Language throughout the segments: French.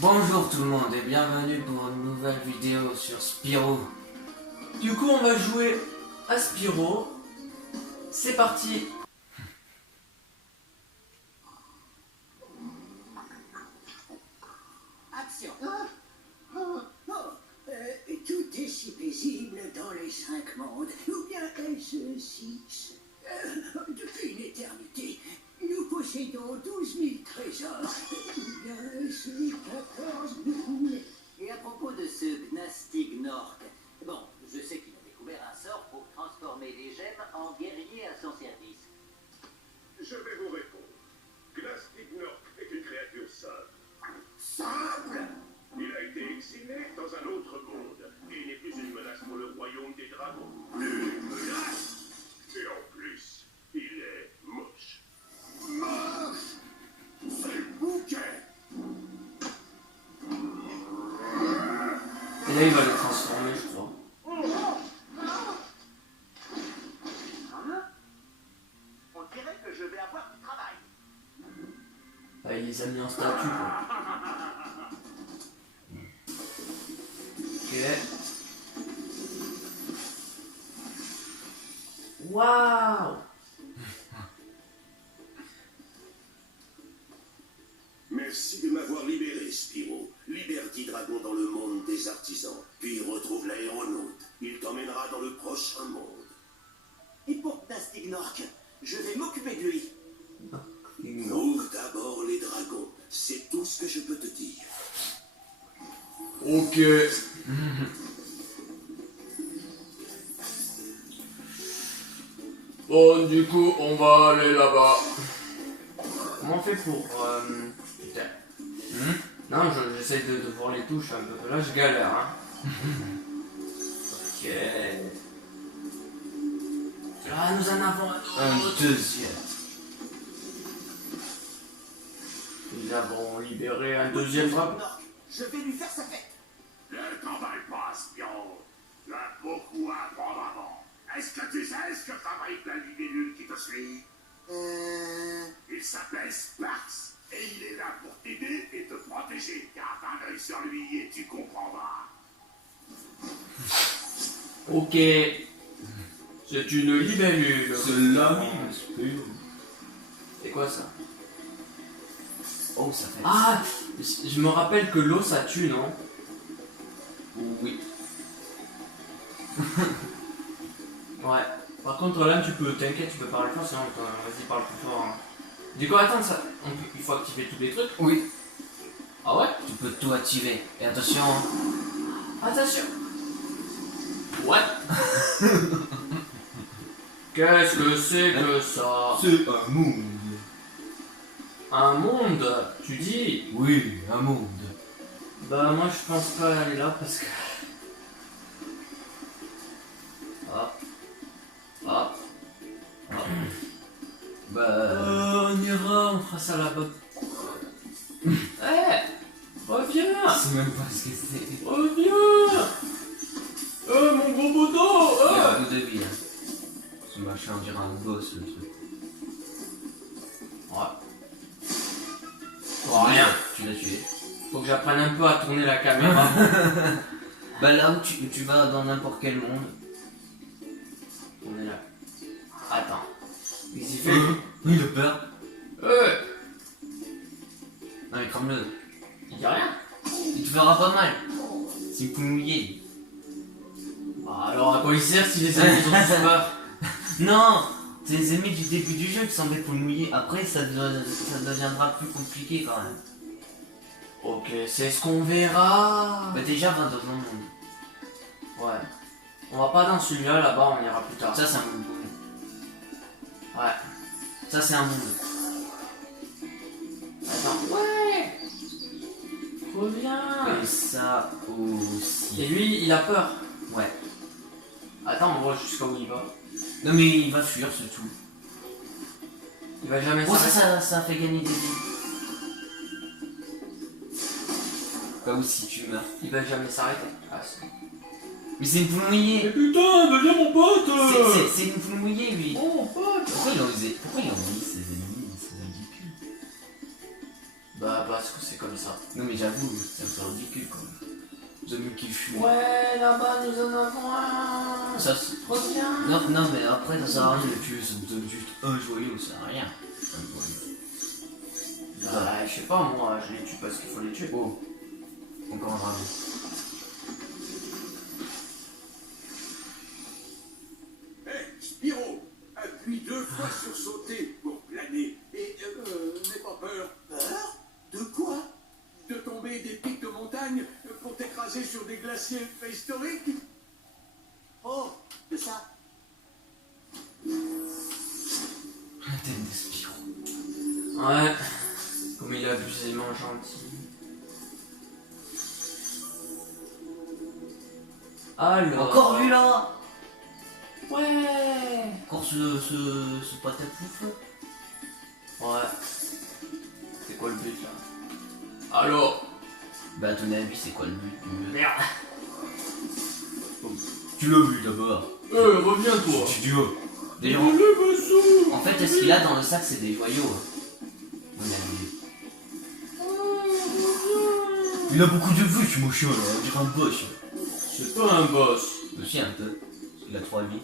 Bonjour tout le monde et bienvenue pour une nouvelle vidéo sur Spyro. Du coup on va jouer à Spyro. C'est parti. Action. Tout est si paisible dans les 5 mondes, ou bien est-ce 6? Depuis une éternité, nous possédons 12 000 trésors, ou bien est-ce 14 000? Et à propos de ce Gnastig Nork, bon, je sais qu'il a découvert un sort pour transformer les gemmes en guerriers à son service. Je vais vous répondre. Gnastig Nork est une créature simple. Simple. Il a été exilé dans un autre monde. Il n'est plus une menace pour le royaume des dragons. Plus une menace. Et en plus, il est moche. Moche. C'est le bouquet. Et là il va le transformer je crois. On dirait que je vais avoir du travail. Ah, il les a mis en statue quoi. Ok. Waouh. Merci de m'avoir libéré, Spyro. Libère 10 dragons dans le monde des artisans, puis retrouve l'aéronaute. Il t'emmènera dans le prochain monde. Et pour Gnastig Nork, je vais m'occuper de lui. Trouve d'abord les dragons. C'est tout ce que je peux te dire. Ok. Bon, du coup, on va aller là-bas. Comment on fait pour... Putain. Non, j'essaie de voir les touches un peu. Là, je galère, hein. Ok. Là, nous en avons un deuxième. Nous avons libéré un deuxième dragon. Nork, je vais lui faire sa fête. Ne t'emballe pas, Spyro. Tu as beaucoup à apprendre avant. Est-ce que tu sais ce que fabrique la libellule qui te suit? Il s'appelle Sparks. Et il est là pour t'aider et te protéger. Garde un œil sur lui et tu comprendras. Ok. C'est une libellule. C'est l'ami. C'est quoi ça? Oh, ça fait... Ah, je me rappelle que l'eau ça tue, non? oui. Ouais. Par contre là tu peux, t'inquiète, tu peux parler fort, sinon vas-y parle plus fort. Hein. Du coup attends, ça, il faut activer tous les trucs. Oui, Ah ouais? tu peux tout activer. Et attention, hein. Attention. Ouais. Qu'est-ce que c'est que ça? C'est un monde. Un monde, tu dis? Oui, un monde. Bah moi je pense pas aller là parce que... Hop. Hop. Hop. Bah... On ira, on fera ça là-bas. Eh, reviens. Je sais même pas ce que c'est. Reviens. Mon gros poteau. Il y a beaucoup de vie, hein. Ce machin, on dirait un boss, le truc. Ouais. Oh, rien. Tu l'as tué. Faut que j'apprenne un peu à tourner la caméra. Bah là où tu vas dans n'importe quel monde. On est là. Attends. Qu'est-ce qu'il fait? Il a peur. Non mais crame-le. Il dit rien. Il te fera pas mal. C'est une poule mouillée. Bah, alors à quoi il sert si les ennemis ont tous peur? Non, c'est les ennemis du début du jeu qui sont des poules mouillées. Après ça deviendra plus compliqué quand même. Ok, c'est ce qu'on verra. Bah déjà va dans un monde. Ouais. On va pas dans celui-là, là-bas, on ira plus tard. Ça c'est un monde. Ouais. Ça c'est un monde. Attends. Ouais. Reviens. Et ça aussi. Et lui, il a peur. Ouais. Attends, on voit jusqu'à où il va. Non mais il va fuir, c'est tout. Il va jamais Oh s'arrêter. ça fait gagner des vies. Pas où si tu meurs. Il va jamais s'arrêter. Ah, Mais c'est une poule mouillée. mais putain, deviens mon pote. C'est une poule mouillée lui. Oh mon pote. Pourquoi il a envoyé ses ennemis? C'est ridicule. Bah parce que c'est comme vu ça. Non mais j'avoue, c'est un peu ridicule quand même. The Mickey Fury. Ouais, là-bas, nous en avons un. Ça c'est Trop bien. Non, non, mais après, ça sert à rien de le tuer, ça me donne juste un joyau, ça sert à rien. Un joyau. Bah, je sais pas, moi, je les tue parce qu'il faut les tuer. Oh, encore un dragon. Hé, Spyro, appuie 2 fois sur sauter pour planer. Et n'aie pas peur. Peur? De quoi? De tomber des pics de montagne pour t'écraser sur des glaciers préhistoriques? Oh, de ça. La tête de Spyro. Ouais, comme il est abusément gentil. Alors. Encore lui là. Ouais. Encore ce patate fou. Ouais. C'est quoi le but là? Alors. Bah à ton avis, c'est quoi le but du jeu? Merde. Tu l'as vu d'abord. Reviens-toi. Tu dis oh. Des gens. En fait, ce qu'il a dans le sac, c'est des joyaux. On a vu. Il a beaucoup de vues, ce machin là, on dirait un boss. C'est pas un boss. Aussi un peu. Il a 3 vies.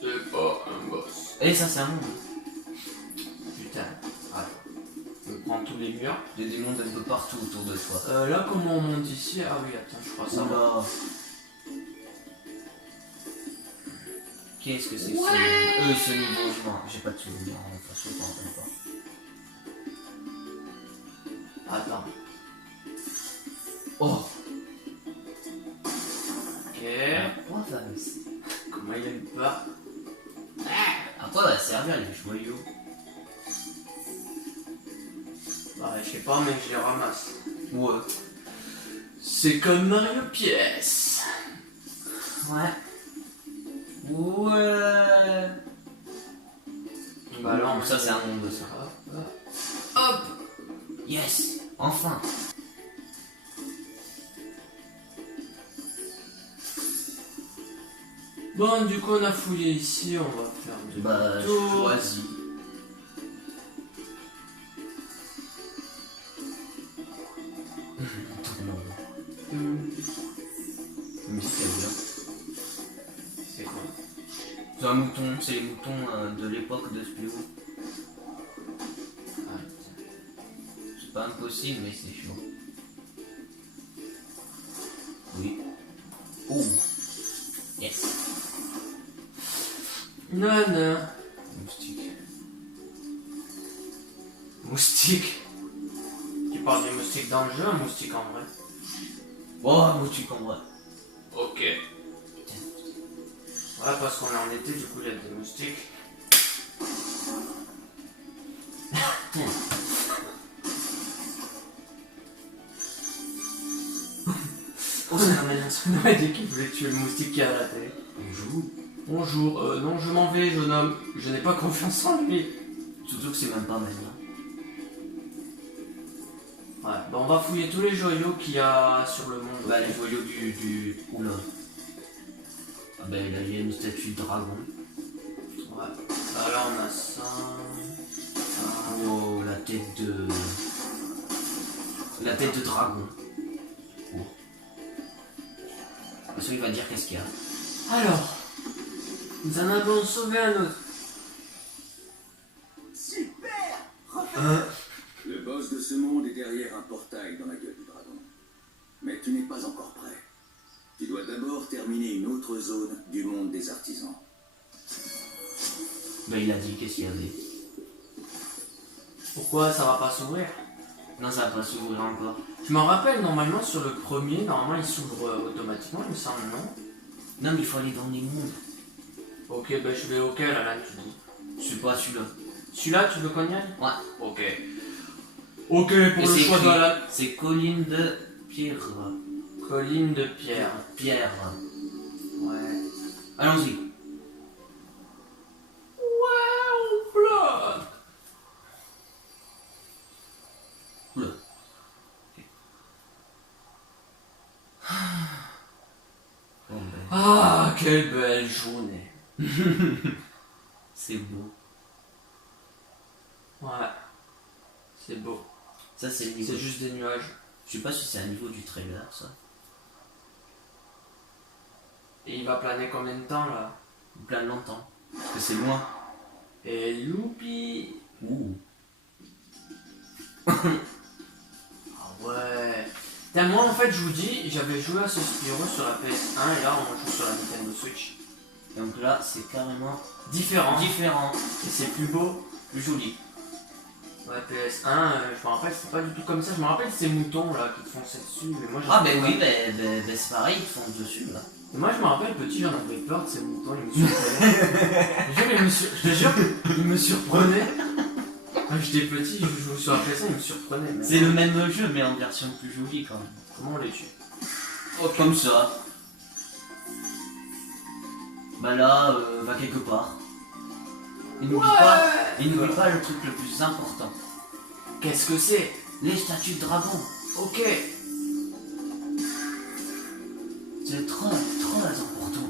C'est pas un boss. Et ça, c'est un monde. Putain. Alors. On prend tous les murs. Il y a des mondes un peu partout autour de toi. Là, comment on monte ici? Ah oui, attends, je crois ça. Oula. Qu'est-ce que c'est que ce niveau? Non, j'ai pas de souvenir, de toute façon, je m'en rappelle pas. Attends. Oh. Ok. Pourquoi ça me sert? Comment il aime pas? À quoi va servir les joyaux? Bah, je sais pas, mais je les ramasse. Ouais. C'est comme Mario Pièce. Ouais. Ouais. Bah là, ça c'est un monde ça. Hop. Hop. Yes. Enfin. Bon, du coup, on a fouillé ici, on va faire du Bah, tour. choisis. Musique elle est bien. C'est quoi? C'est un mouton, c'est les moutons de l'époque de Spyro. Ah, putain. C'est pas impossible, mais c'est chaud. Oui. Oh. Yes. Non, non. Moustique. Moustique. Tu parles des moustiques dans le jeu, un moustique en vrai? Oh, moustique en vrai. Ok. Ouais, parce qu'on est en été, du coup, il y a des moustiques. Oh, ça m'a dit qu'il voulait tuer le moustique qui est à la télé. Bonjour. Bonjour, non, je m'en vais, jeune homme. Je n'ai pas confiance en lui. Surtout que c'est même pas maintenant. Ouais, bah on va fouiller tous les joyaux qu'il y a sur le monde. Bah, les joyaux du. Oula. Ah, bah, là, il y a une statue de dragon. Ouais. Bah là, on a ça. Oh, la tête de. La tête de dragon. Oh. Parce qu'il va dire qu'est-ce qu'il y a. Alors, nous en avons sauvé un autre. Super! Le boss de ce monde est derrière un portail dans la gueule du dragon. Mais tu n'es pas encore prêt. Tu dois d'abord terminer une autre zone du monde des artisans. Bah, il a dit qu'est-ce qu'il y avait. Pourquoi ça va pas s'ouvrir? Non, ça va pas s'ouvrir encore. Je m'en rappelle, normalement, sur le premier, normalement, il s'ouvre automatiquement, il me semble, non? Non, mais il faut aller dans les mondes. Ok, bah je vais auquel, Alan, tu dis? C'est pas celui-là. Celui-là, tu veux qu'on y aille? Ouais. Ok. Ok, pour le choix d'Alan. C'est colline de pierre. Colline de pierre. Pierre. Ouais. Allons-y. Ouais, on flotte. Oula. Bon, ben, Ah, quelle belle journée. c'est beau. Ouais. C'est beau. Ça, c'est le niveau. C'est juste des nuages. Je sais pas si c'est un niveau du trailer, ça. Et il va planer combien de temps là? Plein longtemps. Parce que c'est loin. Et youpi! Ouh. Ah ouais. Putain, moi en fait je vous dis, j'avais joué à ce Spyro sur la PS1 et là on joue sur la Nintendo Switch. Donc là, c'est carrément Différent. différent. Et c'est plus beau. Plus joli. Ouais, PS1, je me rappelle, c'est pas du tout comme ça. Je me rappelle ces moutons là qui te fonçaient dessus. Mais moi, Ah, ben oui, c'est pareil, ils font dessus là. Et moi je me rappelle petit, j'en avais peur de ces moutons, ils me surprenaient. Je te jure, ils me surprenaient. Quand j'étais petit, je jouais sur la PS1, ils me surprenaient. Mais C'est le même jeu, mais en version plus jolie quand même. comment on les tue? Oh, comme ça. Bah là, va quelque part. Et n'oublie pas le truc le plus important. Qu'est-ce que c'est? Les statues de dragon. Ok. C'est très important.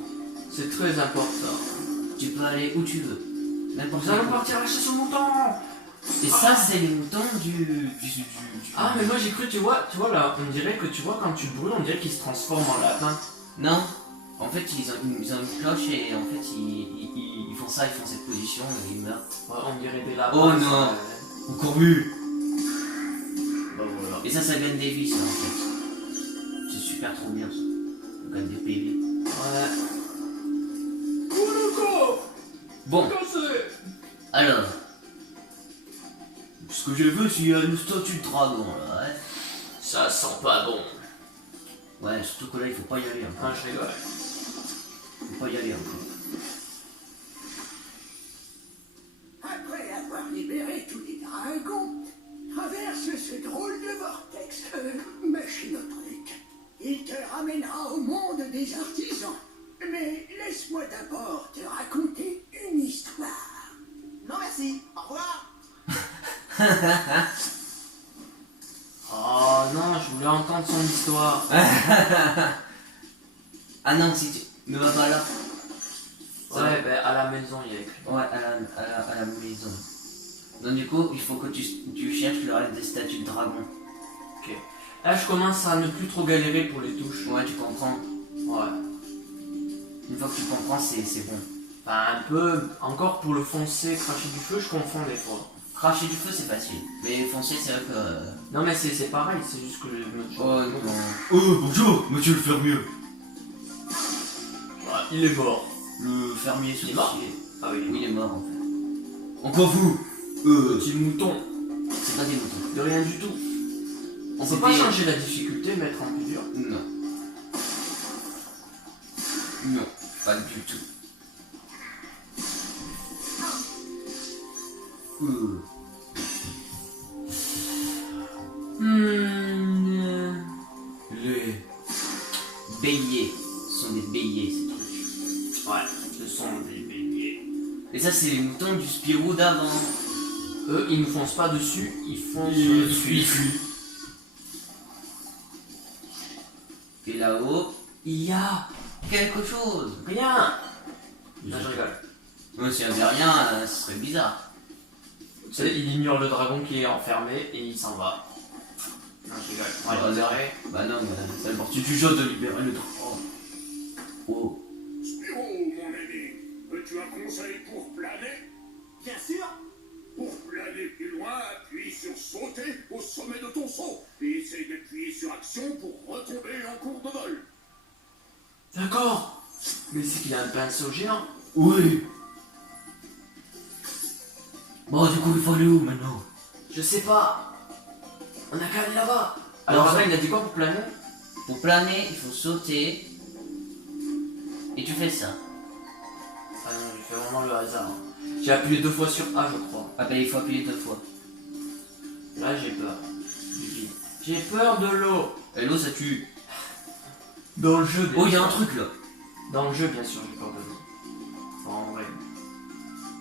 C'est très important. Tu peux aller où tu veux. N'importe Nous allons où. partir à la chasse aux moutons. Et ça, c'est les moutons du... Ah mais moi j'ai cru, tu vois là, on dirait que tu vois quand tu le brûles, on dirait qu'il se transforme en lapin. Non. En fait, ils ont une cloche et en fait, ils font ça, ils font cette position et ils meurent. Ouais, on dirait des lapins. Oh non. ça, Encore vu. bah voilà. Et ça gagne des vies, ça, en fait. C'est super trop bien, ça. Ça gagne des PV. Ouais. Oh le corps. Bon, Cassé. alors. Ce que je veux, c'est une statue de dragon, là, ouais. Ça sent pas bon. Ouais, surtout que là, il faut pas y aller, encore. Ah, je rigole. Faut pas y aller, encore. Après avoir libéré tous les dragons, traverse ce drôle de vortex, machinotrique. Il te ramènera au monde des artisans. Mais laisse-moi d'abord te raconter une histoire. Non merci, au revoir. Oh non, je voulais entendre son histoire. Ah non, si tu... Ne va pas là. Ouais, ben à la maison il y a écrit. Ouais, à la maison. Donc du coup, il faut que tu cherches le reste des statues de dragon. Ok. Là je commence à ne plus trop galérer pour les touches. Ouais, tu comprends. Ouais. Une fois que tu comprends, c'est bon. Enfin un peu, encore pour le foncé, cracher du feu, je confonds des fois. Cracher du feu, c'est facile. Mais foncer, c'est vrai que... Non mais c'est pareil, c'est juste que je me dis. Oh non. Oh, bonjour, monsieur le fermier. Ouais, il est mort. Le fermier Il est mort. sorcier. Ah oui, Oui, il est mort, en fait. Encore vous Petit mouton. C'est pas des moutons. De rien du tout. On peut pas C'était- changer la difficulté, mettre en plus dur. Non. Non, pas du tout. Les béliers sont des béliers, ces trucs. Ouais, ce sont des béliers. Et ça, c'est les moutons du Spirou d'avant. Eux, ils ne foncent pas dessus, ils foncent Ils dessus. Et là-haut, Il y a quelque chose. rien. Non, je rigole. Moi, s'il y avait rien, ce serait bizarre. Tu sais, il ignore le dragon qui est enfermé et il s'en va. Non, je rigole. On va le libérer. Bah non, c'est la partie du jeu de libérer le dragon. Oh. Spyro, mon ami, veux-tu un conseil pour planer? Bien sûr. Pour planer plus loin, appuie sur sauter au sommet de ton saut et essaye d'appuyer sur action pour retomber en cours de vol. D'accord. Mais c'est qu'il a un pinceau géant. Oui. Bon, du coup, il faut aller où maintenant? Je sais pas. On a qu'à aller là-bas. Alors ça- après, il a dit quoi pour planer? Pour planer, il faut sauter. Et tu fais ça. Ah non, j'ai fait vraiment le hasard. J'ai appuyé 2 fois sur A, je crois. Ah bah, il faut appuyer 2 fois. Là, j'ai peur. Du vide. J'ai peur de l'eau. Et l'eau, ça tue. Dans le jeu, bien Oh, il y a sûr. un truc là. Dans le jeu, bien sûr, j'ai peur de l'eau. Enfin, en vrai.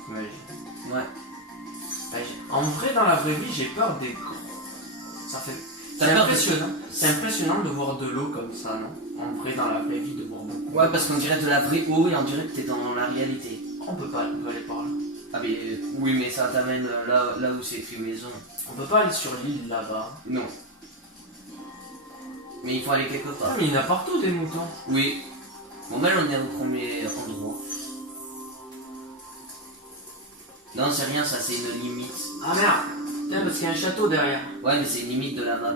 T'imagines. Ouais. En vrai, dans la vraie vie, j'ai peur des gros. Ça fait. T'as C'est peur impressionnant. C'est impressionnant de voir de l'eau comme ça, non? En vrai, dans la vraie vie, de voir beaucoup. Ouais, parce qu'on dirait de la vraie eau et on dirait que t'es dans la réalité. On peut pas aller par là. Ah mais oui, mais ça t'amène là où c'est écrit maison. On peut pas aller sur l'île là-bas. Non. Mais il faut aller quelque Ah part. mais il y en a partout des moutons. Oui. Bon ben on est au premier endroit. Non c'est rien, ça c'est une limite. Ah merde. Tiens, parce qu'il y a un château derrière. Ouais mais c'est une limite de la map.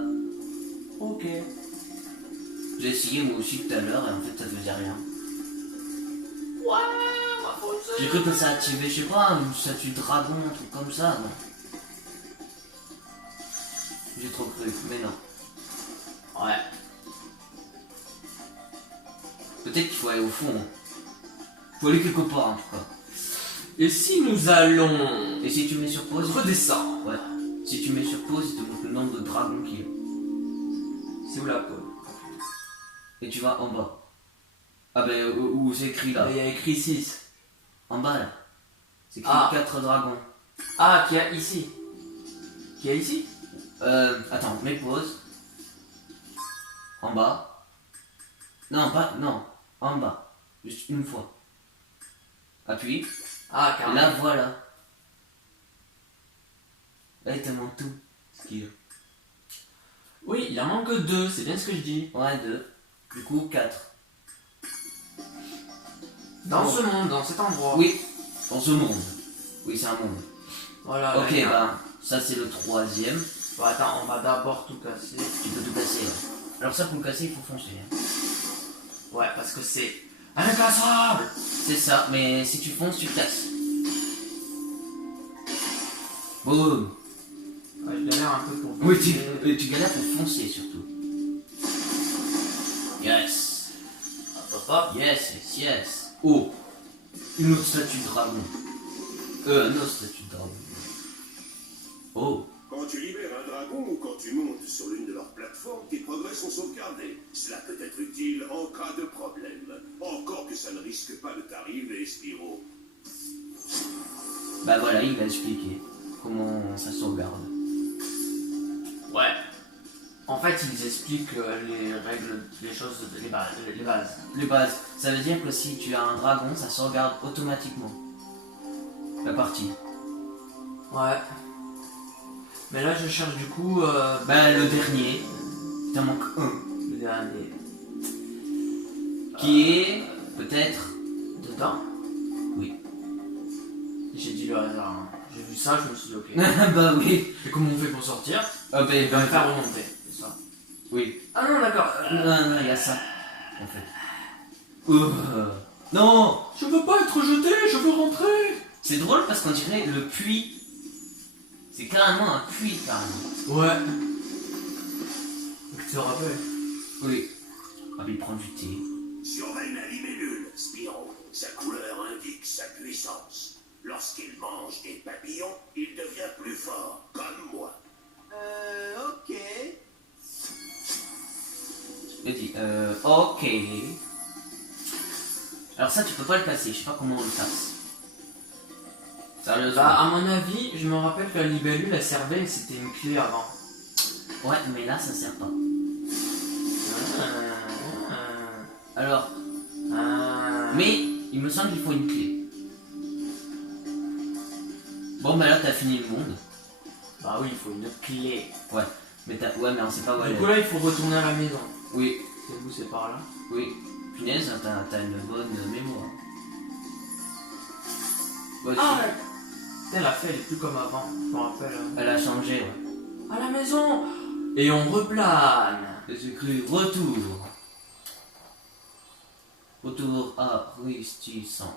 Ok. J'ai essayé moi aussi tout à l'heure et en fait ça faisait rien. Ouais, on va foncer. J'ai cru que ça activait, je sais pas, une statue de dragon, un truc comme ça, non. J'ai trop cru, mais non. Ouais. Peut-être qu'il faut aller au fond. Hein. Faut aller quelque part en tout cas. Et si nous allons Et si tu mets sur pause, redescendre? ouais. Si tu mets sur pause, il te montre le nombre de dragons qu'il y a. C'est où la pause? Et tu vas en bas. Ah ben où c'est écrit là. Il y a écrit 6. En bas là. C'est écrit Ah. 4 dragons. Ah, qu'il y a ici. Qu'il y a ici? Attends, mets pause. En bas. Non, pas. Non. En bas. Juste une fois. Appuie. Ah, Et carrément. là voilà. Là il te manque tout. Ce qu'il y a. Oui, il en manque 2, c'est bien ce que je dis. Ouais, 2. Du coup 4. Dans Bon. ce monde, dans cet endroit. Oui. Dans ce monde. Oui, c'est un monde. Voilà. Ok, là, bah, ça c'est le troisième. Bon, attends, on va d'abord tout casser. Tu peux tout casser. Ouais. Alors ça, pour le casser, il faut foncer. Hein. Ouais, parce que c'est incassable. C'est ça, mais si tu fonces, tu casses. Boum. Ouais, je galère un peu pour Oui, foncer. tu galères pour foncer surtout. Yes. Hop, hop, hop. Yes, yes, yes. Oh. Une autre statue de dragon. Un autre statue de dragon. Oh. Quand tu libères un dragon ou quand tu montes sur l'une de leurs plateformes, tes progrès sont sauvegardés. Cela peut être utile en cas de problème. Encore que ça ne risque pas de t'arriver, Spyro. Bah voilà, il va expliquer comment ça sauvegarde. Ouais. En fait, ils expliquent les règles, les choses, les bases. Les bases, ça veut dire que si tu as un dragon, ça sauvegarde automatiquement la partie. Ouais. Mais là, je cherche du coup. Bah le dernier, il t'en manque un. Le dernier. Qui est peut-être. Dedans. Oui. J'ai dit le hasard. Hein. J'ai vu ça, je me suis dit ok. Bah oui. Et comment on fait pour sortir? Ah bah, Il va me faire remonter. C'est ça. Oui. Ah non, d'accord. Non, non, il y a ça. En fait. Non. Je veux pas être jeté, je veux rentrer. C'est drôle parce qu'on dirait le puits. C'est carrément un puits, carrément. Ouais. Tu te rappelles? Oui. Ah mais il prend du thé. Surveille la libellule, Spyro. Sa couleur indique sa puissance. Lorsqu'il mange des papillons, il devient plus fort, comme moi. Ok. Il dit, ok. Alors ça, tu peux pas le passer, je sais pas comment on le passe. Sérieusement. Bah, à mon avis, je me rappelle que la libellule, elle servait et c'était une clé avant. Ouais, mais là, ça sert pas. Alors, mais il me semble qu'il faut une clé. Bon, bah là, t'as fini le monde. Bah oui, il faut une clé. Ouais, mais on sait pas où Du aller. coup, là, il faut retourner à la maison. Oui, C'est où, c'est par là? oui. Punaise, t'as une bonne mémoire. Bon, Ah ouais. Putain, la fée, elle est plus comme avant. Je me rappelle. elle a changé, ouais. À la maison. Et on replane. C'est écrit retour. Retour à Rustisan.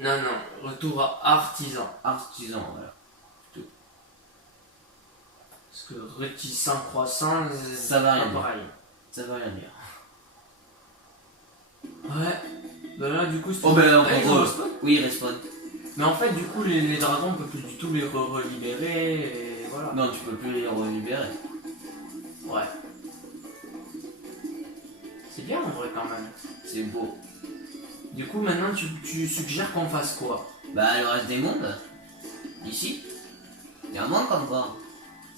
Non, non, retour à artisan. Artisan, voilà. Parce que réticent, croissant, Ça va rien pas dire. pareil. Ça veut rien dire. Ouais. Bah là, du coup, c'est. Oh ben Ah, ils on respawn. oui, il respawn. Mais en fait, du coup, les dragons, on peut plus du tout les relibérer. Et voilà. Non, tu peux plus les relibérer. Ouais. C'est bien en vrai quand même. C'est beau. Du coup, maintenant, tu suggères qu'on fasse quoi? Bah, le reste des mondes. Ici. Il y a un monde encore.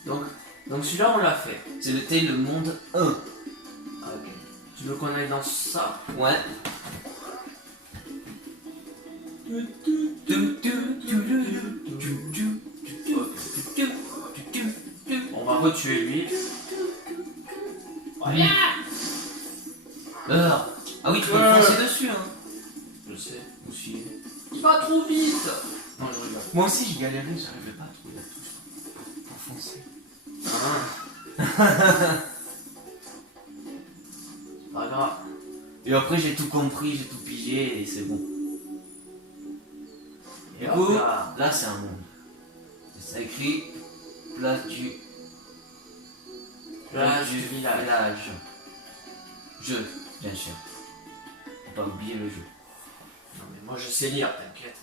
Donc celui-là, on l'a fait. C'était le monde 1. Ah, ok. Tu veux qu'on aille dans ça? Ouais. On va retuer lui. Ah oui, tu peux le foncer dessus, hein. Je sais. Aussi. Il va trop vite. Non, je rigole. Moi aussi, j'ai galéré, j'arrivais pas à trouver la touche pour foncer. C'est pas grave. Et après, j'ai tout compris, j'ai tout pigé et c'est bon. Et Du hop coup, là. là, c'est un monde. Ça écrit place du village. Jeu, bien sûr. Faut pas oublier le jeu. Non mais moi je sais lire, t'inquiète.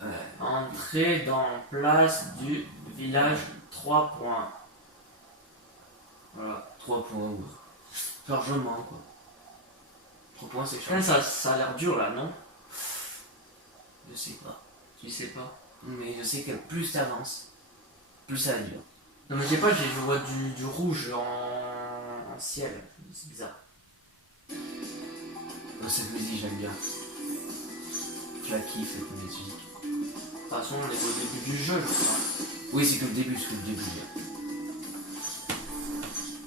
Ouais. Entrer dans place du village 3 points. Voilà, 3 points. Ouais. Largement, quoi. 3 points, c'est Putain, cher. ça a l'air dur là, non? Je sais pas. Tu sais pas. Mais je sais que plus t'avances, plus ça dure. Non mais je sais pas, je vois du rouge en ciel. C'est bizarre. Cette musique, j'aime bien. Je la kiffe, cette musique. De toute façon, on est au début du jeu, je crois. Oui, c'est que le début, c'est que le début.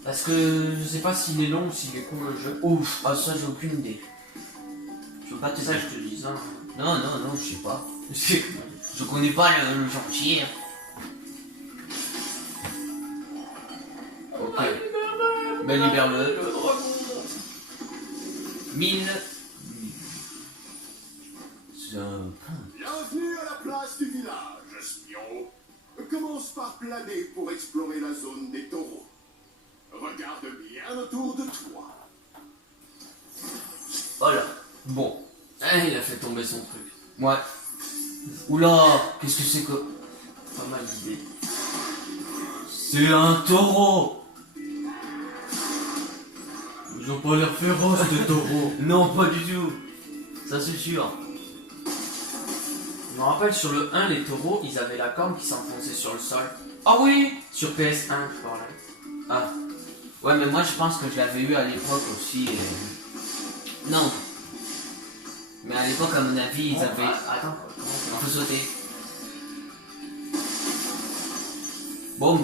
Parce que je sais pas s'il est long ou s'il est court le jeu. Ouf, ah ça, j'ai aucune idée. Je veux pas te Ça, dire. je te dis ça. Non, je sais pas. Je connais pas le gentil. Ok. Ben libère-le. 1000. C'est un... Bienvenue à la place du village, espion. Commence par planer pour explorer la zone des taureaux. Regarde bien autour de toi. Voilà. Bon. Ah, il a fait tomber son truc. Ouais. Oula, qu'est-ce que c'est que... Pas mal d'idées. C'est un taureau. Ils ont pas l'air féroces, des taureaux. Non, pas du tout. Ça, c'est sûr. Je me rappelle sur le 1, les taureaux, ils avaient la corne qui s'enfonçait sur le sol. Ah oui. Sur PS1, je parlais. Ah. Ouais, mais moi, je pense que je l'avais eu à l'époque aussi. Et... Non. Mais à l'époque, à mon avis, ils Bon, avaient... attends, comment ça Il marche? faut sauter. Bon,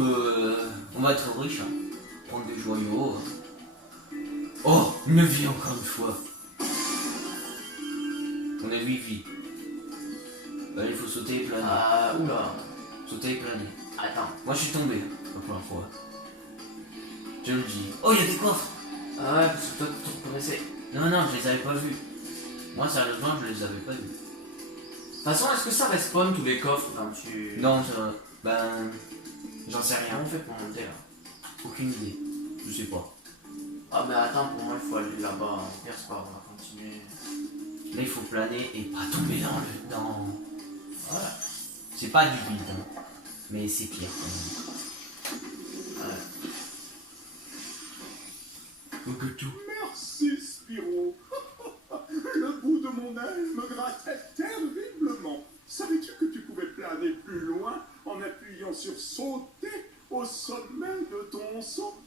on va être riche, hein. Prendre des joyaux. Oh, une vie encore une fois. On a 8 vies. Bah, il faut sauter et planer. Ah, oula. Sauter et planer. Attends. Moi, je suis tombé, hein, la première fois. Je le dis. Oh, il y a des coffres. Ah ouais, parce que toi, tu te connaissais. Non, je les avais pas vus. Moi, sérieusement, je les avais pas vus. De toute façon, est-ce que ça respawn tous les coffres quand tu... Non, ça... Ben... J'en sais rien. Comment on fait pour monter là? Aucune idée. Je sais pas. Ah mais attends, pour moi il faut aller là-bas. Pire, c'est pas grave, on va continuer. Là, il faut planer et pas tomber dans... Voilà. C'est pas du vide, hein. Mais c'est pire quand même. Ouais. Faut que tout. Merci, Spyro. Le bout de mon aile me grattait terriblement. Savais-tu que tu pouvais planer plus loin en appuyant sur sauter au sommet de ton saut?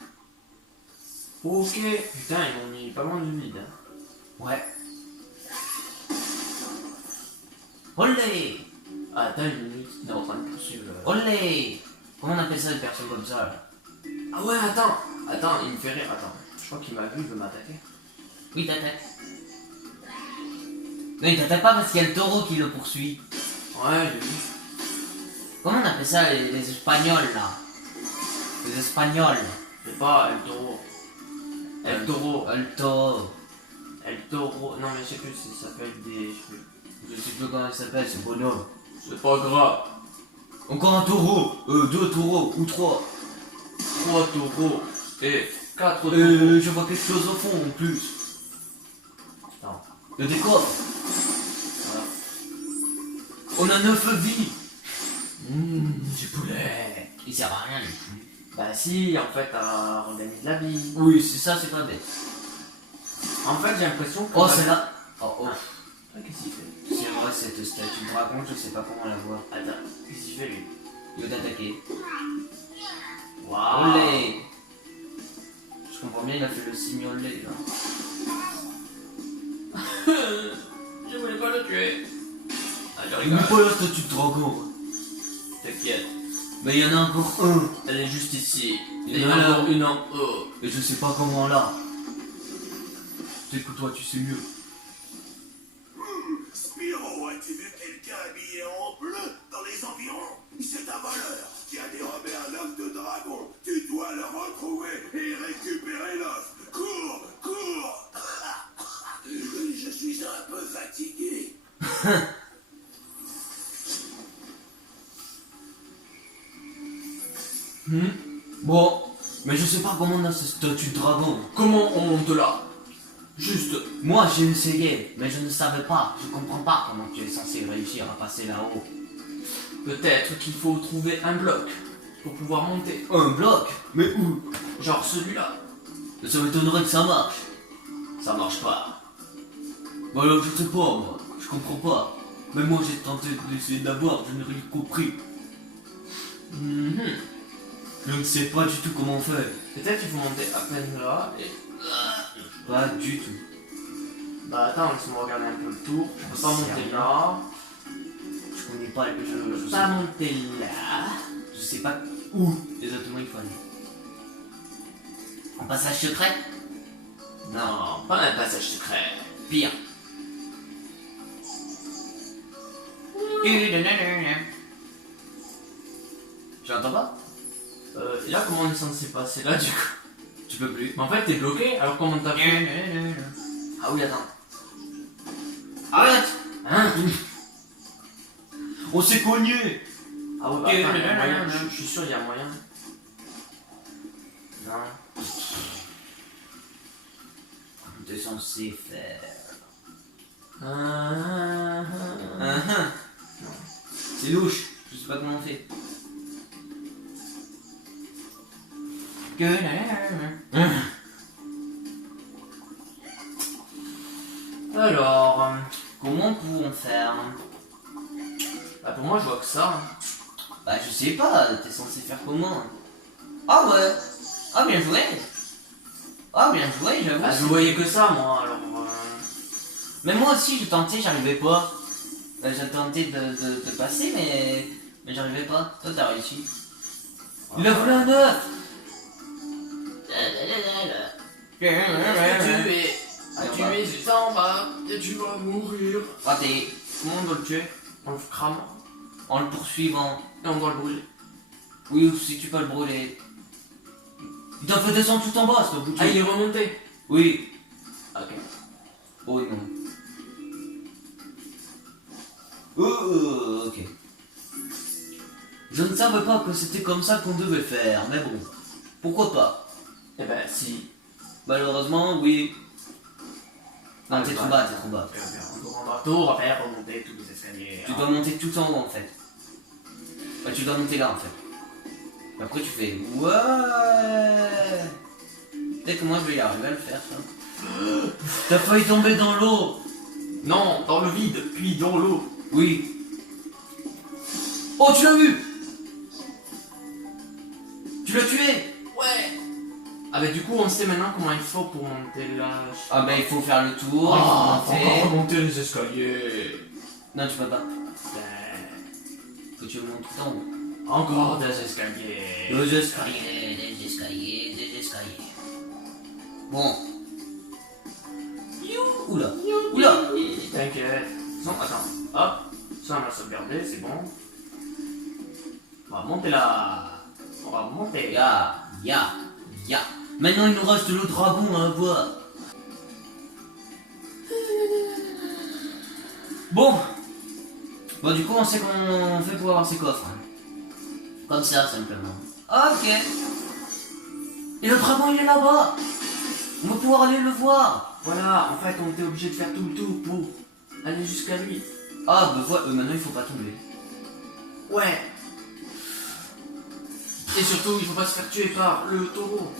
Ok. Putain, ils m'ont mis pas loin du vide. Hein. Ouais. Olé. Ah, attends une minute, il est en train de poursuivre. Olé. Comment on appelle ça des personnes comme ça là? Ah ouais, attends. Attends, il me fait rire. Attends. Je crois qu'il m'a vu, il veut m'attaquer. Oui, t'attaques. Non, il t'attaque pas parce qu'il y a le taureau qui le poursuit. Ouais, j'ai vu. Comment on appelle ça les Espagnols là? Les Espagnols. C'est pas El Toro. El Toro. Le taureau. El Toro. Non mais je sais plus, ça s'appelle des... Je sais plus comment il s'appelle, c'est bonhomme. C'est pas grave. Encore un taureau. 2 taureaux ou 3. 3 taureaux et 4 taureaux. Je vois quelque chose au fond en plus. Attends. Il y a des coffres. Voilà. On a 9 vies. Du poulet. Il sert à rien les poules. Bah si, en fait, t'as regagné de la vie. Oui, c'est ça, c'est pas bête. En fait, j'ai l'impression que... Oh, c'est là. Oh, oh. Ah, qu'est-ce qu'il fait? C'est vrai, cette statue de dragon, je sais pas comment la voir. Attends, qu'est-ce qu'il fait lui? Il veut t'attaquer. Waouh. Olé. Je comprends bien, il a fait le signe olé là. Je voulais pas le tuer. Ah, je Mais rigole. pas la statue de dragon. T'inquiète. Mais il y en a encore un. Elle est juste ici. Et Et il y en a voilà. encore une en haut. Et je sais pas comment là. Peut-être que toi tu sais mieux. Spyro, as-tu vu quelqu'un habillé en bleu dans les environs? C'est un voleur qui a dérobé un œuf de dragon. Tu dois le retrouver et récupérer l'œuf. Cours, cours. Je suis un peu fatigué. Bon, mais je sais pas comment on a cette statue de dragon. Comment on monte là? Juste. Moi j'ai essayé, mais je ne savais pas. Je comprends pas comment tu es censé réussir à passer là-haut. Peut-être qu'il faut trouver un bloc pour pouvoir monter. Un bloc? Mais où? Genre celui-là. Ça m'étonnerait que ça marche. Ça marche pas. Bah alors je sais pas moi, je comprends pas. Mais moi j'ai tenté d'essayer d'avoir, je n'ai rien compris. Mhm. Je ne sais pas du tout comment on fait. Peut-être qu'il faut monter à peine là et... Pas du tout. Bah attends, laisse-moi regarder un peu le tour. Je peux pas C'est monter rien. là. Je connais pas, Je je peux sais pas monter là. Je sais pas où exactement il faut aller. Un passage secret? Non, pas un passage secret. Pire. Tu l'entends pas? Et là, comment on est censé passer là du coup? Tu peux plus. Mais en fait, t'es bloqué, alors comment t'as fait? Ah oui, attends. Arrête! Hein? On s'est cogné! Ah ouais, bah attends, il y a moyen. Je suis sûr, il y a moyen. Non. T'es censé faire. Ah, C'est louche, je sais pas comment on fait. alors, Comment pouvons faire? bah pour moi, je vois que ça. Bah je sais pas, t'es censé faire comment? Ah ouais! Ah bien joué! Ah bien joué, j'avoue. Bah, je voyais que ça, moi, alors. Mais moi aussi j'ai tenté, j'arrivais pas. J'ai tenté de passer mais j'arrivais pas. Toi t'as réussi. Il a volé un œuf! Tu es. Allez, on Tu va. es juste en bas et tu vas mourir. Raté. Comment on doit le tuer? On le crame En le poursuivant. et on doit le brûler. Oui, ou si tu peux le brûler. Il t'a fait descendre tout en bas, ce bout de Ah, il est remonté. Oui. Ok. Oh non. Ok. Je ne savais pas que c'était comme ça qu'on devait faire, mais bon. Pourquoi pas? Eh ben, si. Malheureusement, oui. Non, Ah, t'es bah. trop bas, t'es trop bas. On doit prendre un tour à faire remonter tous les escaliers. Tu dois monter tout en haut en fait. Bah, tu dois monter là en fait. Et après tu fais ouais. Peut-être que moi je vais y arriver à le faire ça. T'as failli tomber dans l'eau. Non, dans le vide, puis dans l'eau. Oui. Oh tu l'as vu. Tu l'as tué. Ouais. Ah bah du coup, on sait maintenant comment il faut pour monter là. Ah bah il faut faire le tour, Ah, il faut monter. remonter les escaliers. Non tu peux pas. Ben, Faut que tu montes tout en haut. encore des escaliers. Des escaliers, des escaliers, des escaliers. Bon. Oula. Oula. T'inquiète. Non, attends. Hop. Ça, on va sauvegarder, c'est bon. On va monter là. On va monter. Ya. Maintenant il nous reste le dragon à avoir. Bon. Bon du coup on sait comment on fait pour avoir ces coffres. Hein. Comme ça simplement. Ok. Et le dragon il est là-bas. On va pouvoir aller le voir. Voilà, en fait, on était obligé de faire tout le tour pour aller jusqu'à lui. Ah bah voilà, maintenant il faut pas tomber. Ouais. Et surtout, il faut pas se faire tuer par le taureau.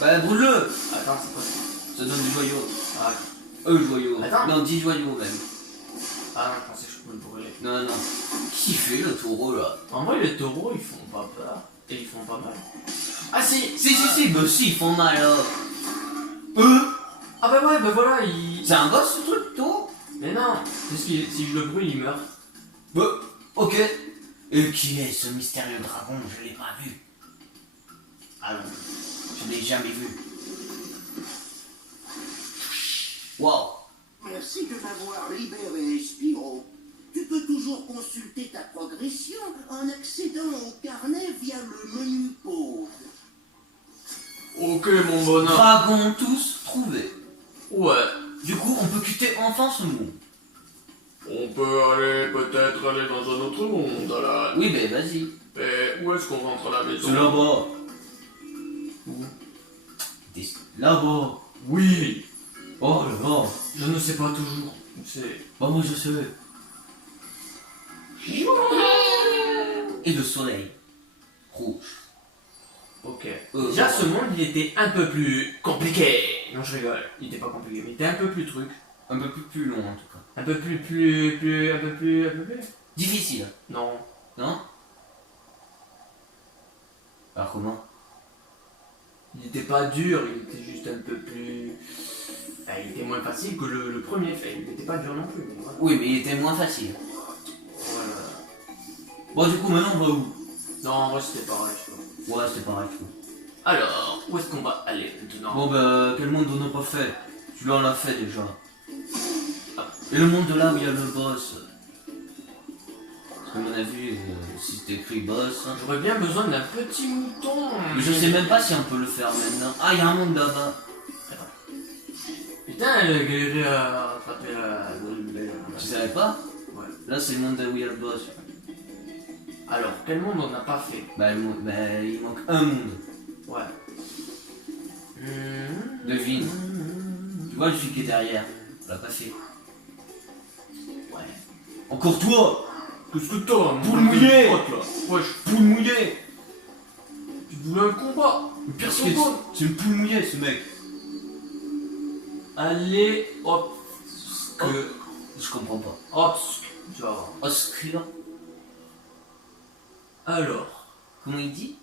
Bah brûle-le. Attends, c'est quoi ça? Ça donne du joyau. Ah, Joyau. Attends. Non, 10 joyaux même. ah non, je pensais que je pouvais le brûler. Non. Qui fait le taureau là? En vrai, les taureaux, ils font pas peur. Et ils font pas mal. Ah si. Si, bah si, ils font mal là. Ah bah ouais, bah voilà, ils... C'est un boss ce truc, taureau? Mais non, parce que si je le brûle, il meurt. Bah, ok. Et qui est ce mystérieux dragon? Je l'ai pas vu. Ah non, je l'ai jamais vu. Wow. Merci de m'avoir libéré, Spyro. Tu peux toujours consulter ta progression en accédant au carnet via le menu pause. Ok, mon bonhomme. Dragons tous trouvés. Ouais. Du coup, on peut quitter enfin ce monde. On peut peut-être aller dans un autre monde, là. Oui, ben vas-y. Mais où est-ce qu'on rentre à la maison? C'est là-bas. Où? Là-bas. Oui. Oh là-bas. Je ne sais pas toujours où c'est. Bah moi je sais. Et le soleil. Rouge. Ok. Déjà, ce monde, il était un peu plus compliqué. Non, je rigole. Il était pas compliqué, mais il était un peu plus truc. Un peu plus long en tout cas. Un peu plus... un peu plus... Difficile. Non. Non? Alors comment? Il était pas dur, il était juste un peu plus... Enfin, il était moins facile que le premier fait. Il était pas dur non plus. Mais voilà. Oui, mais il était moins facile. Voilà. Bon, du coup, maintenant on va où? Non, en vrai, c'était pareil, je crois. Ouais, c'était pareil, je trouve. Alors, où est-ce qu'on va aller maintenant? Bon, bah, quel monde on n'a pas fait? Celui-là, on l'a fait déjà. Ah. Et le monde de là où il y a le boss? Parce qu'on a vu, si c'était écrit boss. J'aurais bien besoin d'un petit mouton. Mais je sais même pas si on peut le faire maintenant. Ah, il y a un monde là-bas. Putain, le guerrier a attrapé la... Tu savais pas? Ouais. Là, c'est le monde où il y a le boss. Alors, quel monde on n'a pas fait? Bah, il manque un monde. Ouais. Devine. Tu vois le celui qui est derrière? On l'a pas fait. Ouais. Encore toi! Qu'est-ce que t'as? Poule mouillée! Wesh, Poule mouillée! tu voulais un combat? Le pire, c'est que c'est une poule mouillée, ce mec. Allez, hop. Que... Je comprends pas. Hop. Tu vas voir. Obscur. Alors. Comment il dit?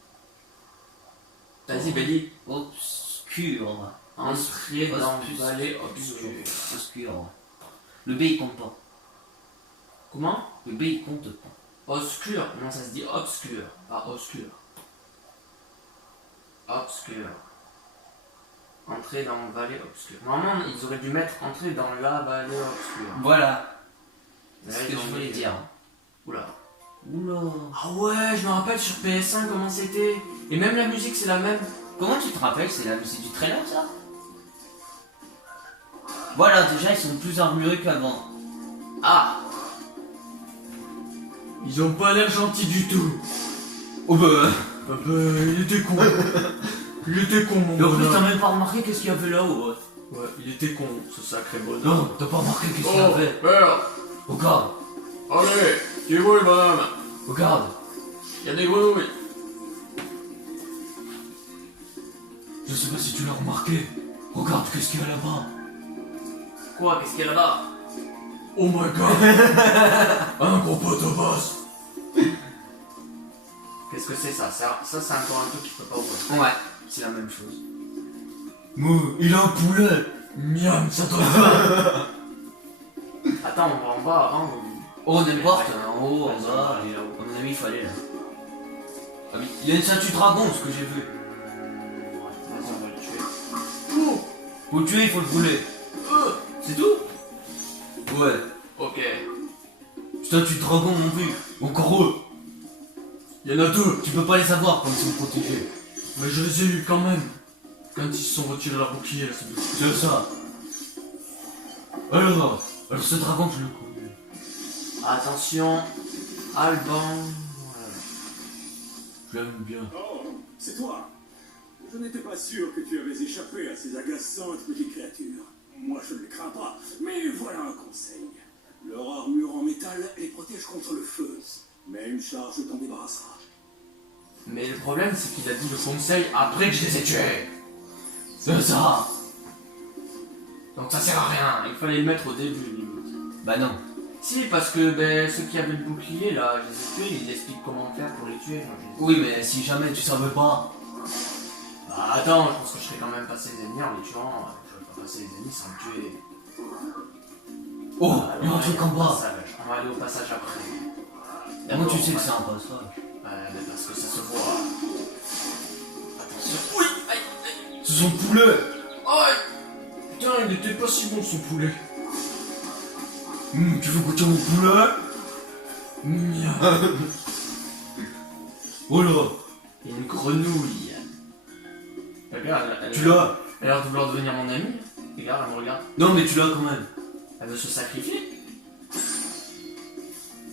Vas-y, Belly. Obscur. Entrer dans Obscur. le vallée obscur. Obscur. Le B il compte pas. Comment? Le B il compte pas. Obscur. Non, ça se dit obscur, pas obscur. Obscur. Entrer dans le vallée obscur. Normalement, ils auraient dû mettre entrer dans la vallée obscure. Voilà. Là, C'est ce ils que ont je voulais mis- dire. Oula. Oula. Ah ouais, je me rappelle sur PS1 comment c'était. Et même la musique, c'est la même. Comment tu te rappelles? C'est du trailer ça? Voilà, déjà ils sont plus armurés qu'avant. Ah. Ils ont pas l'air gentils du tout. Oh bah. Il était con. Il était con, mon Et en plus bonhomme. t'as même pas remarqué qu'est-ce qu'il y avait là-haut. Ouais, il était con, ce sacré bonhomme. Non, t'as pas remarqué qu'est-ce qu'il y avait. merde. Regarde, Allez, tu es où le bonhomme? regarde. Il y a des grenouilles. Je sais pas si tu l'as remarqué. Regarde qu'est-ce qu'il y a là-bas. Quoi, qu'est-ce qu'il y a là-bas? Oh my god. Un gros poteau boss. Qu'est-ce que c'est ça? Ça c'est encore un truc qu'il peut pas ouvrir. Ouais, c'est la même chose. Mouh, il a un poulet. Miam, ça doit faire. Attends, on va en bas avant. Oh, n'importe, en haut, en Vas-y, on va bas. aller là-haut. À mon avis, il fallait là. Ah oui, il y a une statue dragon, ce que j'ai vu. Vas-y, on va le tuer. Faut le tuer, il faut le brûler. C'est tout? Ouais. Ok. Statue de dragon, mon vu. Encore eux. Il y en a deux. Tu peux pas les savoir quand ils sont protégés. Mais je les ai eu quand même. Quand ils se sont retirés leur bouclier, là, c'est C'est ça. Alors ce dragon, je le connais. Attention, Alban. Je l'aime bien. Oh, c'est toi. Je n'étais pas sûr que tu avais échappé à ces agaçantes petites créatures. Moi, je ne les crains pas, mais voilà un conseil. Leur armure en métal les protège contre le feu, mais une charge t'en débarrassera. Mais le problème, c'est qu'il a dit le conseil après que je les ai tués. C'est ça. Donc ça sert à rien, il fallait le mettre au début, limite. Bah non. Si, parce que ceux qui avaient le bouclier, là, je les ai tués, ils expliquent comment faire pour les tuer. Moi, je les ai- Oui, mais si jamais tu savais pas. Bah attends, je pense que je serais quand même passé les ennemis en les tuant. Je vais pas passer les ennemis sans me tuer. Oh, Alors, il y a un truc en bas. passage. On va aller au passage après. Comment tu sais on que va- c'est un passage? Mais parce que ça se voit. Attention. Oui, aïe, aïe. C'est son poulet. Aïe. Putain, il était pas si bon son poulet. Tu veux goûter mon poulet? Oh là. Il y a une grenouille. Regarde, Tu l'as? elle a l'air de vouloir devenir mon amie. Regarde, elle me regarde. Non mais tu l'as quand même. Elle veut se sacrifier.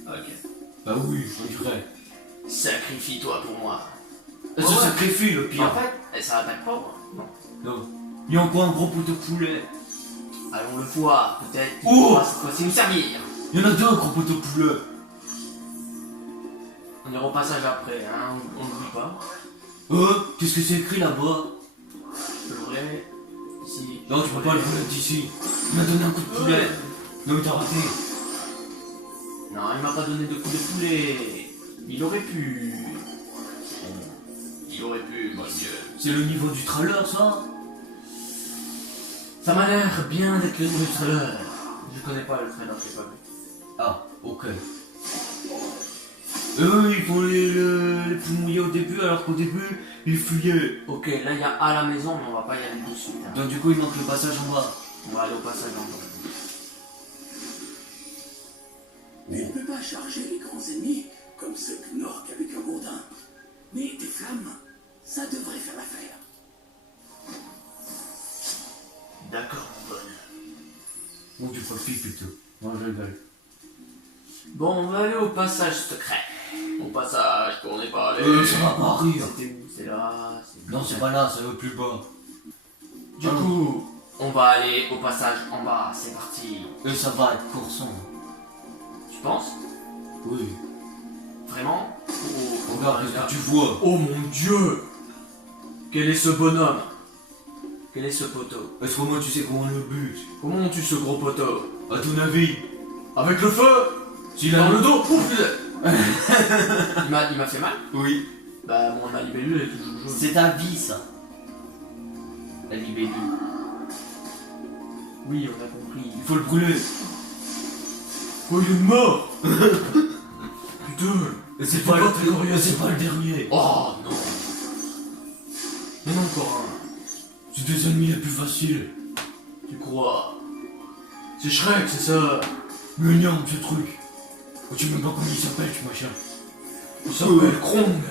Ok. Bah oui, on dirait. Sacrifie-toi pour moi. Elle se Ouais. sacrifie le En pire. fait, ça attaque pas, moi. Non. Non. Il y a encore un gros pot de poulet. Allons le voir, peut-être. Oh, cette fois-ci nous servir. il y en a deux, un gros pot de poulet. On ira au passage après, hein. On n'oublie pas. Oh, qu'est-ce que c'est écrit là-bas? Le vrai. Ici. Non, tu peux pas le voler d'ici. Il m'a donné un coup de poulet. Non, mais t'as raté. Non, il m'a pas donné de coup de poulet. Il aurait pu. Il aurait pu, mon dieu. C'est le niveau du trailer, ça? Ça m'a l'air bien d'être le nouveau trailer. Je connais pas le trailer, je l'ai pas vu. Ah, ok. Eux, il faut les mouiller au début, alors qu'au début, ils fuyaient. Ok, là il y a à la maison, mais on va pas y aller de suite. Hein. Donc du coup, il manque le passage en bas. On va aller au passage en bas. Tu ne peux pas charger les grands ennemis comme ce Gnorc avec un gourdin. Mais des flammes, ça devrait faire l'affaire. D'accord, mon bonne. Ou du papier plutôt. Non, je rigole. Bon, on va aller au passage secret. Au passage qu'on n'est pas allé. Ça va pas rire. C'était où? C'est là. Non, c'est pas là, c'est le plus bas. Du coup, on va aller au passage en bas. C'est parti. Et ça va être coursant. Tu penses? Oui. Vraiment? Oh, Regarde, qu'est-ce que tu vois? oh mon dieu! Quel est ce bonhomme? Quel est ce poteau? Est-ce qu'au moins tu sais comment on le bute? Comment on tue ce gros poteau? À ton avis? Avec le feu? S'il Dans a le dos? Oh putain! il m'a fait mal? Oui. Bah mon libellule est toujours jaune. C'est ta vie, ça. La libellule. Oui, on a compris. Il faut le brûler. Oh, il est mort! Putain! Et c'est pas pas, le dernier. c'est pas le dernier. Oh non! Il y en a encore un. C'est des ennemis les plus faciles. Tu crois? C'est Shrek, c'est ça? Mais non, ce truc. Oh, tu sais même pas comment il s'appelle, ce machin. Il s'appelle Krong.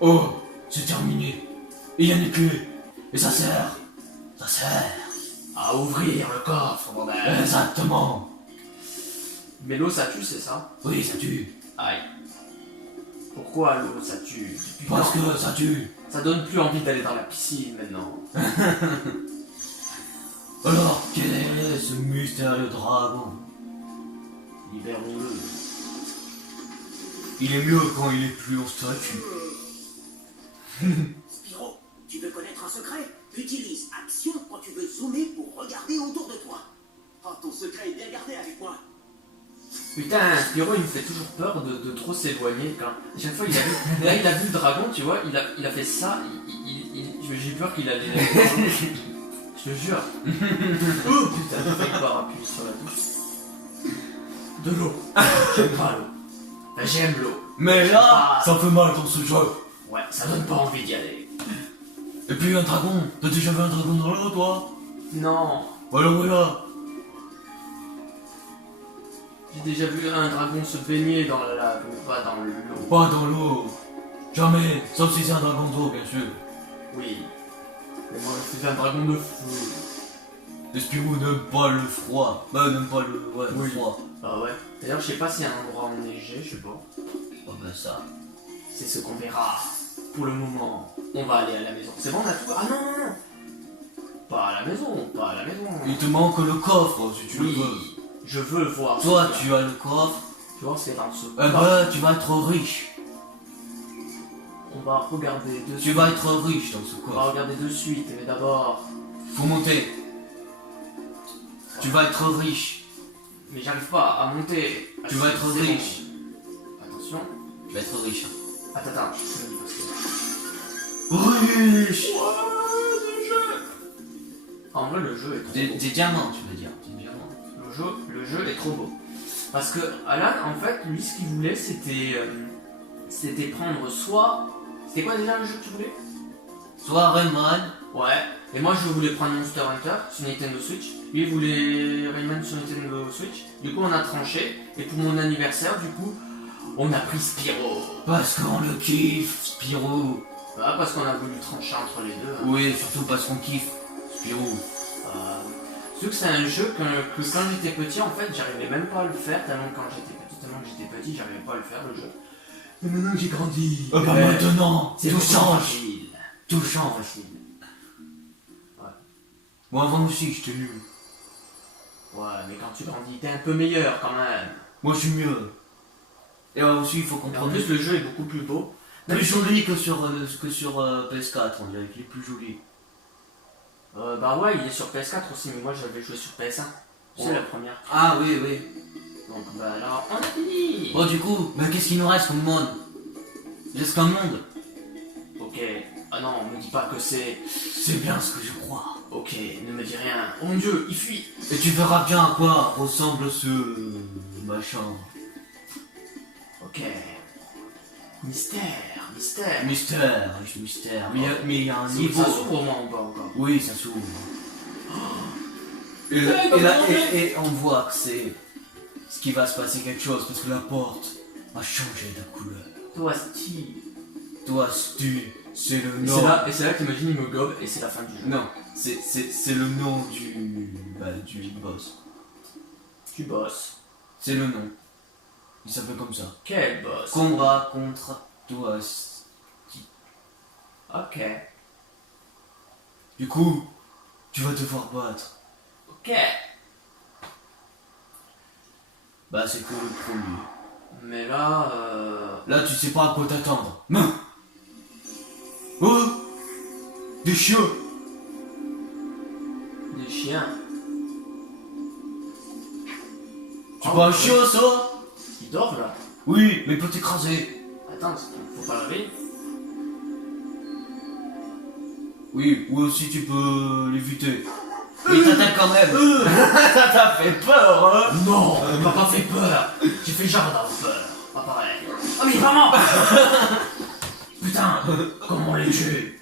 Oh, c'est terminé. Et il y a une clé. Et ça sert. Ça sert. À ouvrir le coffre, bordel! Exactement. Mais l'eau ça tue, c'est ça? Oui, ça tue. Aïe. Pourquoi l'eau ça tue? Parce Putain, que ça tue. ça donne plus envie d'aller dans la piscine maintenant. Alors, quel est ce mystérieux dragon? Libérons-le. Il est mieux quand il est plus en statue. Spyro, tu veux connaître un secret? Utilise action quand tu veux zoomer pour regarder autour de toi. Oh, ton secret est bien gardé avec moi. Putain, Spyro il me fait toujours peur de trop s'éloigner. Quand... À chaque fois il a vu, là il a vu le dragon, tu vois, il a fait ça, j'ai peur qu'il allait. Je te jure. Oh putain, j'ai failli pas appuyer sur la touche. De l'eau. J'aime pas l'eau. Enfin, j'aime l'eau. Mais là, Ah. ça fait mal dans ce jeu. Ouais, ça donne pas envie d'y aller. Et puis un dragon. T'as déjà vu un dragon dans l'eau, toi? Non. Alors voilà. J'ai déjà vu un dragon se baigner dans la lave, mais pas dans l'eau. Pas dans l'eau. Jamais. Sauf si c'est un dragon d'eau, bien sûr. Oui. Mais moi, c'est un dragon de feu. Les Spirou n'aiment pas le froid. Bah, n'aiment pas le, ouais, le Oui. froid. Ah ouais. D'ailleurs, je sais pas s'il y a un endroit enneigé, je sais pas. Oh bah ça. C'est ce qu'on verra. Pour le moment, on va aller à la maison. C'est bon, on a tout. Ah non, non, non. Pas à la maison, pas à la maison. Il te manque le coffre, si tu le Oui, veux. je veux voir. Toi, ce qu'il y tu as le coffre. a. Tu vois, c'est dans ce. Eh bah, tu vas être riche. On va regarder de Tu suite. vas être riche dans ce On va coffre. regarder de suite, mais d'abord. Faut monter. Tu vas être riche. Mais j'arrive pas à monter. Tu vas être C'est riche. bon. Attention. Tu vas être riche. Attends, je te le dis parce que. Riche. En vrai, le jeu est trop. Des diamants, tu veux dire. Des diamants. le jeu est trop beau. Parce que Alan, en fait, lui, ce qu'il voulait, c'était prendre soit... C'était quoi déjà le jeu que tu voulais? Soit Rayman. Ouais. Et moi, je voulais prendre Monster Hunter sur Nintendo Switch. Lui, il voulait Rayman sur Nintendo Switch. Du coup, on a tranché. Et pour mon anniversaire, du coup, on a pris Spyro. Parce qu'on le kiffe, Spyro. Bah, parce qu'on a voulu trancher entre les deux. Hein. Oui, surtout parce qu'on kiffe Spyro. Surtout que c'est un jeu que quand j'étais petit, en fait, j'arrivais même pas à le faire. Tellement que j'étais petit, j'arrivais pas à le faire, le jeu. Mais maintenant que j'ai grandi... Ah bah maintenant, c'est tout beaucoup change. facile. Tout change. Facile. Moi avant aussi, j'étais nul. Ouais, mais quand tu grandis, t'es un peu meilleur quand même. Moi je suis mieux. Et aussi, il faut Et en comprendre. plus, le jeu est beaucoup plus beau. Plus joli que sur PS4, on dirait qu'il est plus joli. Bah ouais, il est sur PS4 aussi, mais moi j'avais joué sur PS1. C'est Ouais. la première. Ah oui, oui. Donc bah alors, on a fini. Bon du coup, mais qu'est-ce qu'il nous reste comme monde? Il reste qu'un monde. Ok. Ah non, me dis pas que c'est... C'est bien ce que je crois. Ok, ne me dis rien. Oh mon dieu, il fuit. Et tu verras bien à quoi ressemble ce machin. Ok. Mystère, mystère. Mystère, mystère. Mais il y a un niveau. Ça s'ouvre au moins ou pas encore? Oui, ça s'ouvre. Et, et on voit que c'est ce qui va se passer quelque chose parce que la porte a changé de couleur. Toi, Steve. Toi, Stu, c'est le Et nom. c'est là qu'imagine il me gobe et c'est la fin du jeu. Non, c'est le nom du boss. Tu bosses. C'est le nom. Il s'appelle comme ça. Quel boss? Combat contre toi. Ok. Du coup, tu vas devoir battre. Ok. Bah, c'est que le premier. Mais là, Là, tu sais pas à quoi t'attendre. Non. Oh, des chiens. des chiens. Tu Oh, vois un ouais. chien, ça? Ils dorment là. Oui, mais il peut t'écraser. Attends, faut pas le réveiller. Oui, ou aussi tu peux l'éviter. Mais il t'attaque quand même. Ça t'a fait peur, hein? Non, il m'a pas fait peur. J'ai fait genre d'avoir peur. Pas pareil. Oh mais il est pas mort. Putain, comment on les tue?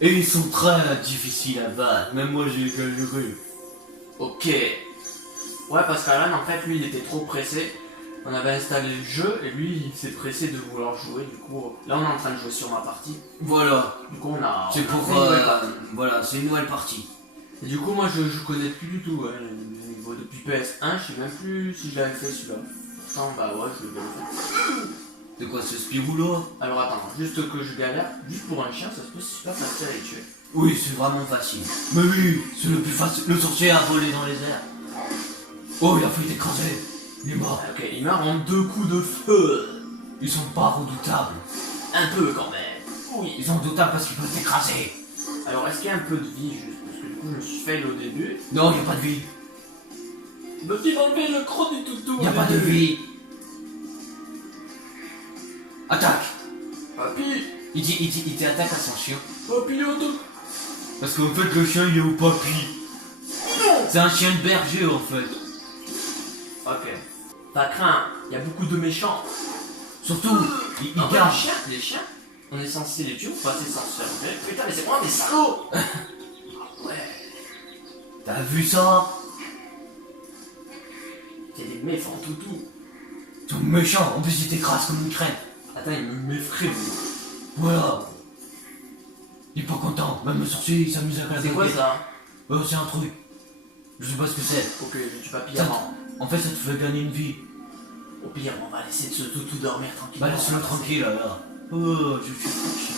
Et ils sont très difficiles à battre. Même moi, j'ai galéré. Ok. Ouais, parce qu'Alan, en fait, lui, il était trop pressé. On avait installé le jeu et lui, il s'est pressé de vouloir jouer. Du coup, là, on est en train de jouer sur ma partie. Voilà. Du coup, on a. C'est on a pour. fait une nouvelle partie. Voilà, c'est une nouvelle partie. Et du coup, moi, je connais plus du tout le niveau. Depuis PS1, je sais même plus si je l'avais fait celui-là. Pourtant, bah ouais, je l'ai bien fait. C'est quoi ce Spirou là? Alors attends, juste que je galère, juste pour un chien, ça se peut super facile à les tuer. Oui, c'est vraiment facile. Mais oui, c'est le plus facile. Le sorcier a volé dans les airs. Oh, il a failli t'écraser. Il est mort. Ok, il meurt en 2 coups de feu. Ils sont pas redoutables. Un peu quand même. Oui. Ils sont redoutables parce qu'ils peuvent t'écraser. Alors est-ce qu'il y a un peu de vie juste? Parce que du coup, je me suis fail au début. Non, il n'y a pas de vie. Me fit enlever le croc du toutou. Il n'y a pas de vie. Attaque. Papy. Il t'attaque à son chien. Papy, il est au dos. Parce qu'en fait, le chien, il est au papy. C'est un chien de berger, en fait. Ok. Pas craint, il y a beaucoup de méchants. Surtout, il En fait, garde. les chiens, on est censé les tuer ou pas? C'est censé faire. Putain, mais c'est moi des salauds. Ah ouais. T'as vu ça? C'est des méchants toutous. Ils sont méchants. En plus, ils t'écrasent comme une crème. Attends, il me m'effraie. Voilà. Il est pas content. Même le sorcier, il s'amuse à C'est quoi ça? C'est un truc. Je sais pas ce que c'est. Ok, je tue papy Ça, avant. En fait, ça te fait gagner une vie. Au pire, on va laisser ce toutou dormir tranquillement. Bah, laisse-le tranquille, là. Oh, je suis tranquille.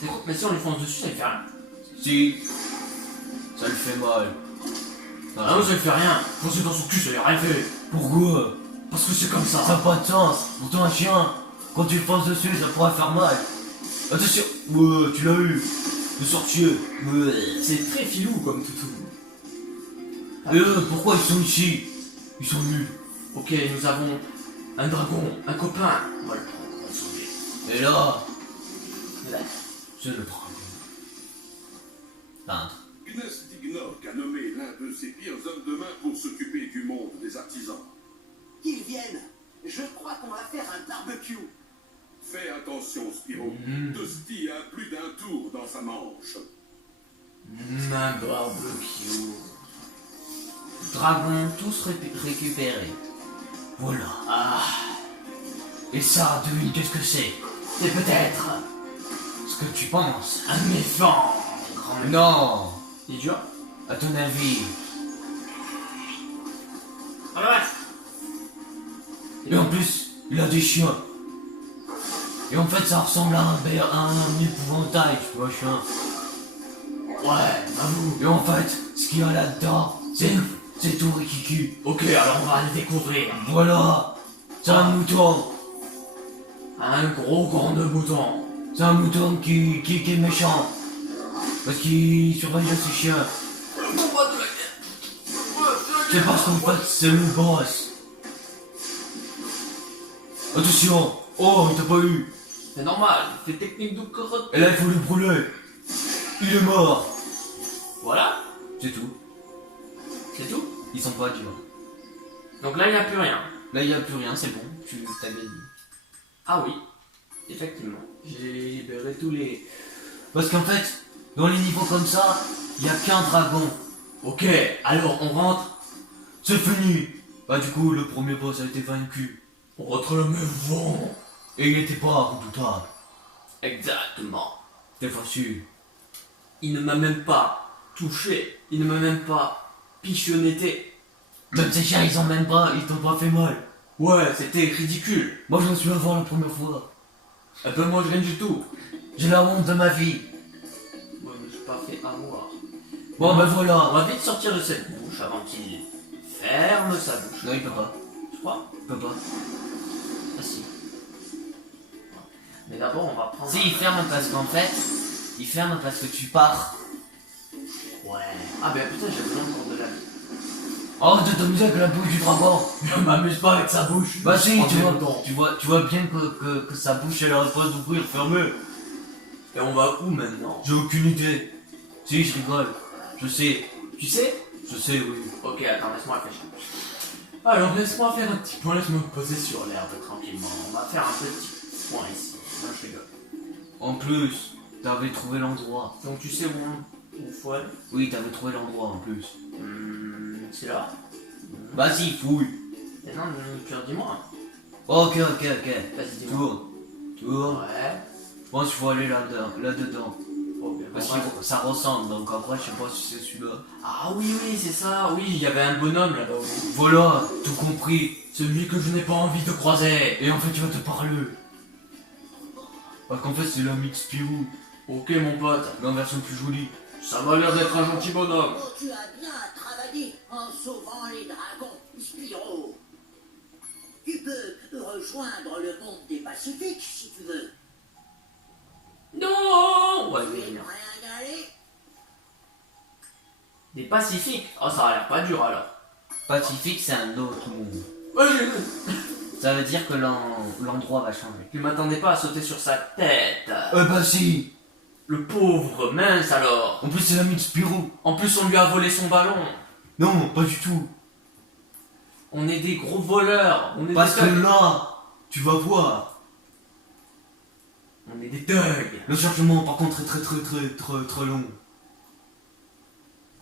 C'est quoi? Mais si on lui fonce dessus, ça lui fait rien. Si. Ça lui fait mal. Ah non, ça lui fait rien. Foncer dans son cul, ça lui a rien fait. Pourquoi? Parce que c'est comme ça. Ça n'a pas de sens. Pourtant, un chien, quand tu le fonces dessus, ça pourrait faire mal. Attention. Ouais, tu l'as eu. Le sorcier. Ouais. C'est très filou comme toutou. Et eux, pourquoi ils sont ici? Ils sont nuls. Ok, nous avons un dragon, un copain. On va le prendre, on va le sauver. Et là, Là. c'est le dragon. Peintre. Gnastignoc a nommé l'un de ses pires hommes de main pour s'occuper du monde des artisans. Qu'ils viennent. Je crois qu'on va faire un barbecue. Fais attention, Spiro. Tosti a plus d'un tour dans sa manche. Un barbecue. Dragons tous récupérés. Voilà. Ah, Et ça, devine qu'est-ce que c'est? c'est peut-être Ce que tu penses? un méchant. Grand méchant. Non. Il est dur. À ton avis? Ah la vache. Et en plus, il a des chiens. Et en fait, ça ressemble à un épouvantail, tu vois, chien. Ouais, avoue. Et en fait, ce qu'il y a là-dedans, c'est tout Rikiki. Ok, alors on va le découvrir. Voilà. C'est un mouton. Un gros corne de mouton. C'est un mouton qui est méchant. Parce qu'il surveille ses chiens. C'est parce qu'en fait, c'est le boss. Attention. Oh, il t'a pas eu. C'est normal, c'est technique de carotte. Et là, il faut le brûler. Il est mort. Voilà, C'est tout. c'est tout. Ils sont pas durs. Donc là, il n'y a plus rien. Là, il n'y a plus rien, c'est bon. Tu t'as gagné. Ah oui, effectivement. J'ai libéré tous les... Parce qu'en fait, dans les niveaux comme ça, il n'y a qu'un dragon. Ok, alors on rentre. C'est fini. Bah du coup, le premier boss a été vaincu. On rentre le méchant. Et il était pas redoutable. Exactement. T'es facile. Il ne m'a même pas touché. Il ne m'a même pas pichonnetté. Même ces chiens, ils ont même pas, ils t'ont pas fait mal. Ouais, c'était ridicule. Moi, j'en suis avant la première fois. Un peu moins rien du tout. J'ai la honte de ma vie. Ouais, mais je suis pas fait avoir. Bon, ben On voilà. va vite sortir de cette bouche avant qu'il ferme sa bouche. Non, il peut pas. Tu crois? Il peut pas. Ah si. Mais d'abord, on va prendre... Si, il ferme parce qu'en fait, il ferme parce que tu pars. Ouais. Ah ben putain, j'ai besoin encore de la vie. Arrête de t'amuser avec la bouche du dragon. Je m'amuse pas avec sa bouche. Bah si, En tu même vois, temps. tu vois bien que sa bouche, elle arrête pas d'ouvrir, fermée. Et on va où maintenant? J'ai aucune idée. Si, je rigole. Je sais. Tu sais? Je sais, oui. Ok, attends, laisse-moi réfléchir. Alors, laisse-moi faire un petit point, laisse-moi me poser sur l'herbe tranquillement. On va faire un petit point ici. Non, je rigole. En plus, t'avais trouvé l'endroit. Donc, tu sais où faut aller? Oui, t'avais trouvé l'endroit en plus. C'est là. Vas-y, fouille. Et non, tu dis-moi. Ok. Vas-y, dis-moi. Tourne. Ouais. Je pense qu'il faut aller là-dedans. Ok, Parce bon, que ça ressemble, donc après, je sais pas si c'est celui-là. Ah oui, c'est ça. Oui, il y avait un bonhomme là-bas. Voilà, tout compris. Celui que je n'ai pas envie de croiser. Et en fait, tu vas te parler. Parce qu'en fait, c'est l'ami de Spirou, Ok, mon pote. mais en version plus jolie. Ça m'a l'air d'être un gentil bonhomme. Oh, tu as bien travaillé en sauvant les dragons, Spyro. Tu peux rejoindre le monde des Pacifiques si tu veux. Non. Ouais, Tu mais es non. prêt à y aller? Des Pacifiques. Oh, ça a l'air pas dur alors. Pacifique, c'est un autre monde. Ouais, Ça veut dire que l'endroit va changer. tu m'attendais pas à sauter sur sa tête. Bah si. Le pauvre, mince alors. En plus, c'est l'ami de Spirou. En plus, on lui a volé son ballon. Non, pas du tout. On est des gros voleurs. On est Parce des que thugs. là, tu vas voir. On est des thugs. Le chargement, par contre, est très long.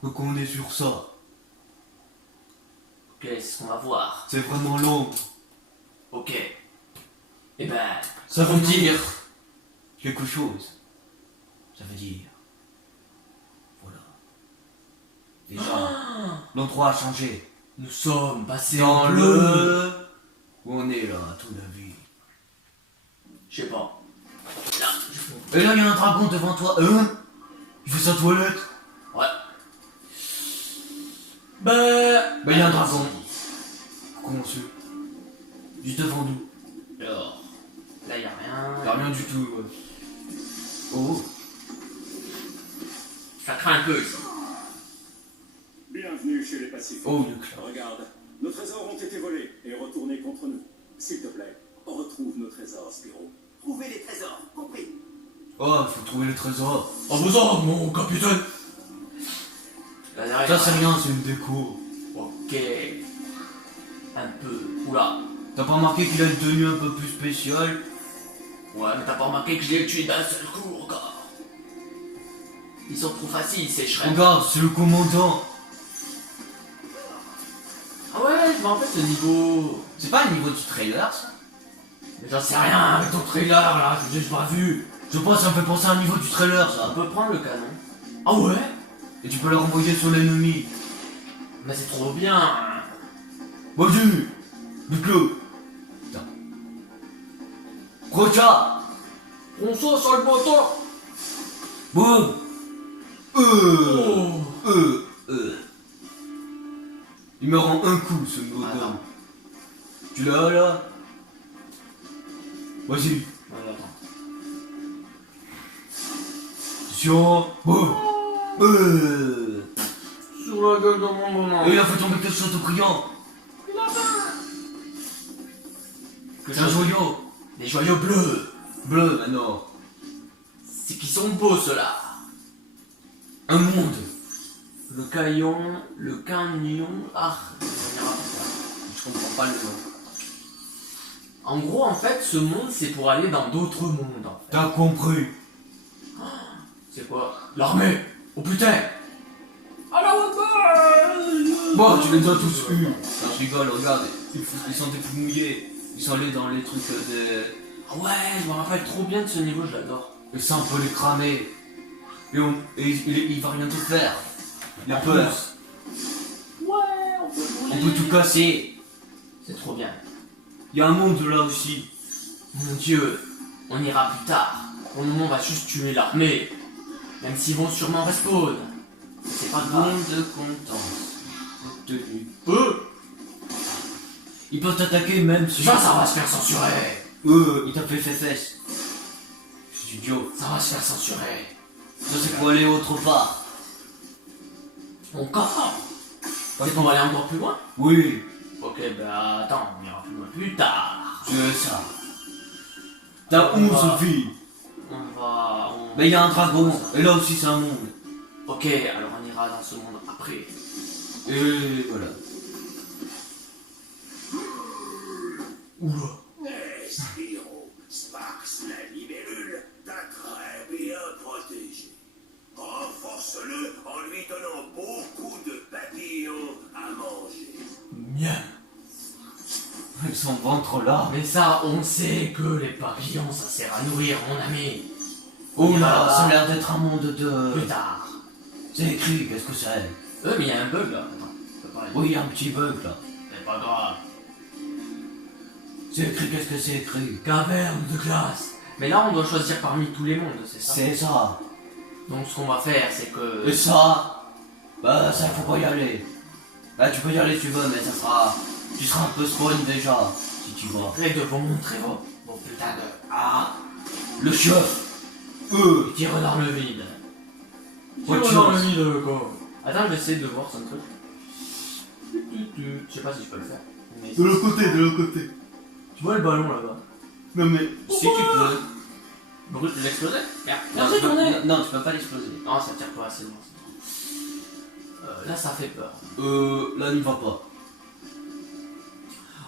Donc on est sur ça. Ok, c'est ce qu'on va voir. C'est vraiment long. Ok. Eh ben, Ça veut dire quelque chose. Ça veut dire... Voilà. Déjà, l'endroit a changé. nous sommes passés Dans en bleu. Où on est là, à ton avis? Je sais pas. Et là, il y a un dragon devant toi. Il fait sa toilette. Ouais. Bah, il y a un dragon. Comment c'est? Juste devant nous. Alors, là y a rien. Il y a rien du tout. Oh. Ça craint un peu ici. Bienvenue chez les Pacifiques. Oh, le clan. Regarde, nos trésors ont été volés et retournés contre nous. S'il te plaît, retrouve nos trésors, Spyro. Trouvez les trésors, compris. Oh, faut trouver le trésor. En vous en, mon capitaine. derrière, Ça c'est rien, c'est une déco. Ok. Un peu. Oula. T'as pas remarqué qu'il a une tenue un peu plus spéciale? Ouais, mais t'as pas remarqué que je l'ai tué d'un seul coup encore. Ils sont trop faciles, ces Shrek. Regarde, c'est le commandant. Ah ouais, je me rappelle ce niveau. C'est pas le niveau du trailer ça? Mais j'en sais rien avec ton trailer là, que j'ai pas vu. Je pense que ça me fait penser à un niveau du trailer On ça. peut prendre le canon. Ah ouais? Et tu peux le renvoyer sur l'ennemi. Mais c'est trop bien. Vas-y, bute-le. Putain. Rocha. François sur le bâton. Boum. Oh. Il me rend un coup ce mot Ah, d'homme. non. Tu l'as là? Vas-y. Ouais, attends. Attention. Boum. Sur la gueule de mon bonhomme. Et il a fait tomber quelque chose de brillant. C'est un joyau. Des joyaux bleus. Bleu maintenant. C'est qui sont beaux ceux-là. Un monde. Le caillon, le canyon. Ah, on ira pas ça. Je comprends pas le nom. En gros, en fait, ce monde, c'est pour aller dans d'autres mondes. En fait. T'as compris. C'est quoi? L'armée. Oh putain. Alors, Bon, tu les as tous eus. Non, je rigole, regarde. Ils sont des plus mouillés. Ils sont allés dans les trucs de... Ah ouais, je me rappelle trop bien de ce niveau, je l'adore. Et ça, on peut les cramer. Il va rien te faire. Il a En peur. plus. Ouais, on peut On peut tout casser. C'est trop bien. Il y a un monde là aussi. Mon dieu, on ira plus tard. Pour le moment, on va juste tuer l'armée. Même s'ils vont sûrement respawn. C'est pas grave. Monde de contence. Obtenu. Ils peuvent t'attaquer même si... Ça va se faire censurer. Il t'a fait fesses. Je suis idiot. Ça va se faire censurer. Ça c'est pour aller autre part. Encore. C'est qu'on va aller encore plus loin? Oui, Ok, bah attends, on ira plus loin plus tard. c'est ça. T'as 11 vies. On va... Mais il y a un dragon. Et là aussi c'est un monde. Ok, alors on ira dans ce monde après. Et voilà. Oula. Spyro, Sparks, la libellule, t'a très bien protégé. Renforce-le en lui donnant beaucoup de papillons à manger. Miam. Son ventre là. Mais ça, on sait que les papillons, ça sert à nourrir, mon ami. Oh Il là, va ça a l'air d'être un monde de... Plus tard. C'est écrit, qu'est-ce que c'est? Mais il y a un bug là. Attends, je peux pas aller. Oui, il y a un petit bug là. C'est pas grave. C'est écrit, qu'est-ce que c'est écrit? Caverne de glace. Mais là, on doit choisir parmi tous les mondes, c'est ça? C'est ça. Donc ce qu'on va faire, c'est que... Et ça, bah ça il faut pas y aller. Là tu peux y aller si tu veux, mais ça sera... Tu seras un peu spawn déjà, si tu vas. Très de vos mondes, très beau. Bon putain de... Ah, le chef. Tire dans le vide. Autre Tire dans le chose. vide, quoi. Attends, je vais essayer de voir son truc. Je sais pas si je peux le faire. Mais... De l'autre côté, de l'autre côté. Tu vois le ballon là-bas? Non mais, si tu peux. Brut, il a explosé? Merde. Non, Regardez tu qu'on est. peux, non, tu peux pas l'exploser. Non, ça tire pas assez loin. Là, ça fait peur. Là n'y va pas.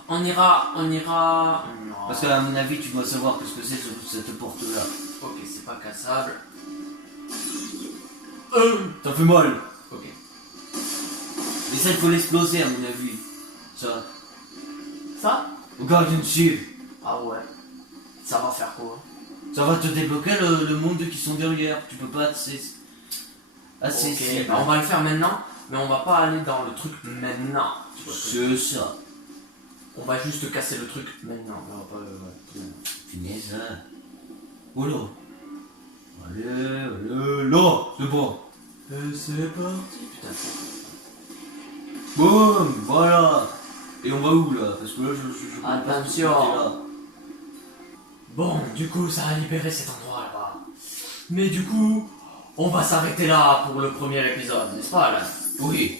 On ira... Parce que à mon avis tu dois savoir qu'est-ce que c'est cette porte là. Ok, c'est pas cassable. Ça fait mal. Ok. Et ça il faut l'exploser à mon avis. Ça. Ça? Regarde une cible. Ah ouais. Ça va faire quoi? Ça va te débloquer le monde qui sont derrière. Tu peux pas assez... Assez Ok, cible. bah on va le faire maintenant, mais on va pas aller dans le truc maintenant. Tu vois ce que je veux dire? C'est ça. On va juste casser le truc maintenant. On va pas, ouais. Finesse, hein. Oh là. Allez, là, c'est bon. C'est parti. Putain. Boum, voilà. Et on va où là? Parce que là, je peux pas Attention. sauter là. Bon, du coup, ça a libéré cet endroit là-bas. Mais du coup, on va s'arrêter là pour le premier épisode, n'est-ce pas, là? Oui.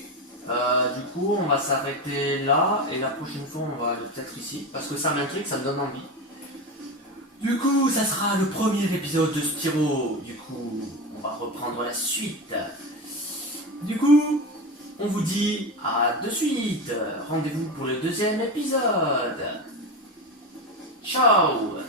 Du coup, on va s'arrêter là, et la prochaine fois, on va aller peut-être ici, parce que ça m'intrigue, ça me donne envie. Du coup, ça sera le premier épisode de Spyro. Du coup, on va reprendre la suite. Du coup, On vous dit à de suite. Rendez-vous pour le 2e épisode. Ciao.